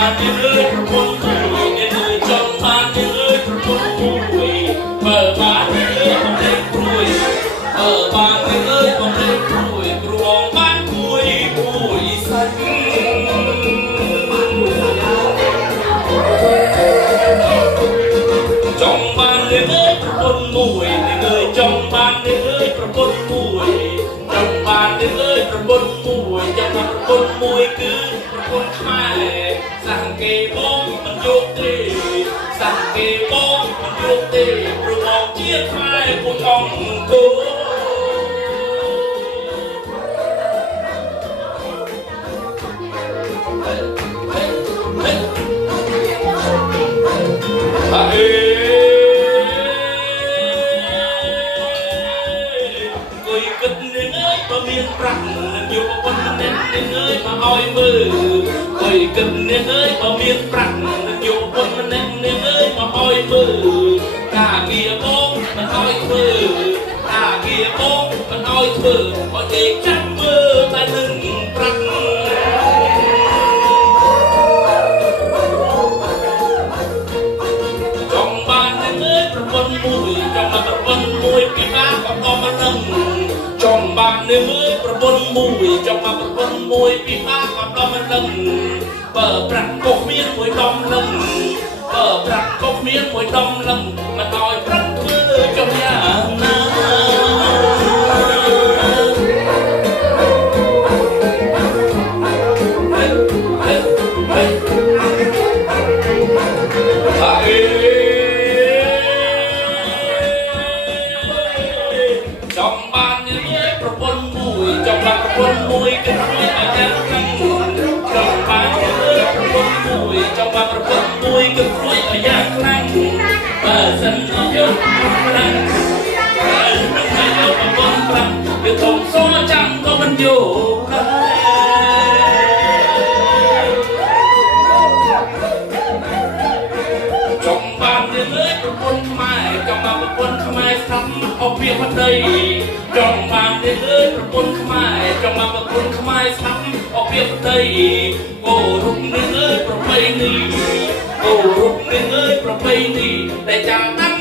បានយើងអើយប្រពន្ធមួយយើងអើយចង់បានយើងអើយប្រពន្ធមួយបើបានយើងអើយបំលែងព្រួយបើបានយើងអើយបំលែងព្រួយព្រោះបានគួយគួយសាច់ចង់បានយើងអើយប្រពន្ធមួយយើងអើយចង់បានយើងអើយប្រពន្ធមួយចង់បានយើងអើយប្រពន្ធមួយចង់បានប្រពន្ធមួយគឺប្រពន្ធខ្មែរសង្កេបងមិនយកទេសង្កេបងមិនយកទេព្រោះបងជាខ្មែរពុទ្ធអង្គគោមានប្រាក់នឹងយកប៉ុណ្ណេះនឹងអើយមកឲ្យមើលអើយគិតនឹងអើយបើមានប្រាក់នឹងយកប៉ុណ្ណេះនឹងអើយមកឲ្យមើលការងារបងមិនឲ្យធ្វើការងារបងមិនឲ្យធ្វើបើគេចាំមើលតែនឹងប្រាក់ចង់បាននឹងអើយប្រពន្ធមួយចង់បានប្រពន្ធមួយពីបានក៏មកនឹងចង់បាននឹងអើយប្រពន្ធមួយចង់បានប្រពន្ធមួយពីបានក៏ដល់មិនដឹងបើប្រាក់ក៏មានមួយដំលឹងបើប្រាក់ក៏មានមួយដំលឹងមិនឲ្យប្រាក់ធ្វើចុះយ៉ាងណាចង់បាននឹងអើយប្រពន្ធមួយចង់បានប្រពន្ធមួយគឺមួយអាយ៉ាងខ្លាំងចង់បាននឹងអើយប្រពន្ធមួយចង់បានប្រពន្ធមួយគឺមួយអាយ៉ាងខ្លាំងបើសិនជាយកខ្លាំងបើមិនយកប្រពន្ធខ្លាំងគឺធំសោចាំក៏មិនយកចង់បាននឹងអើយប្រពន្ធខ្មែរចង់បានប្រពន្ធខ្មែរស្ដាប់អបវាប្តីចង់បាននឹងអើយប្រពន្ធខ្មែរចង់បានប្រពន្ធខ្មែរស្ដាប់អបវាប្តីគោរពនឹងអើយប្រពៃណីគោរពនឹងអើយប្រពៃណីតែចាំ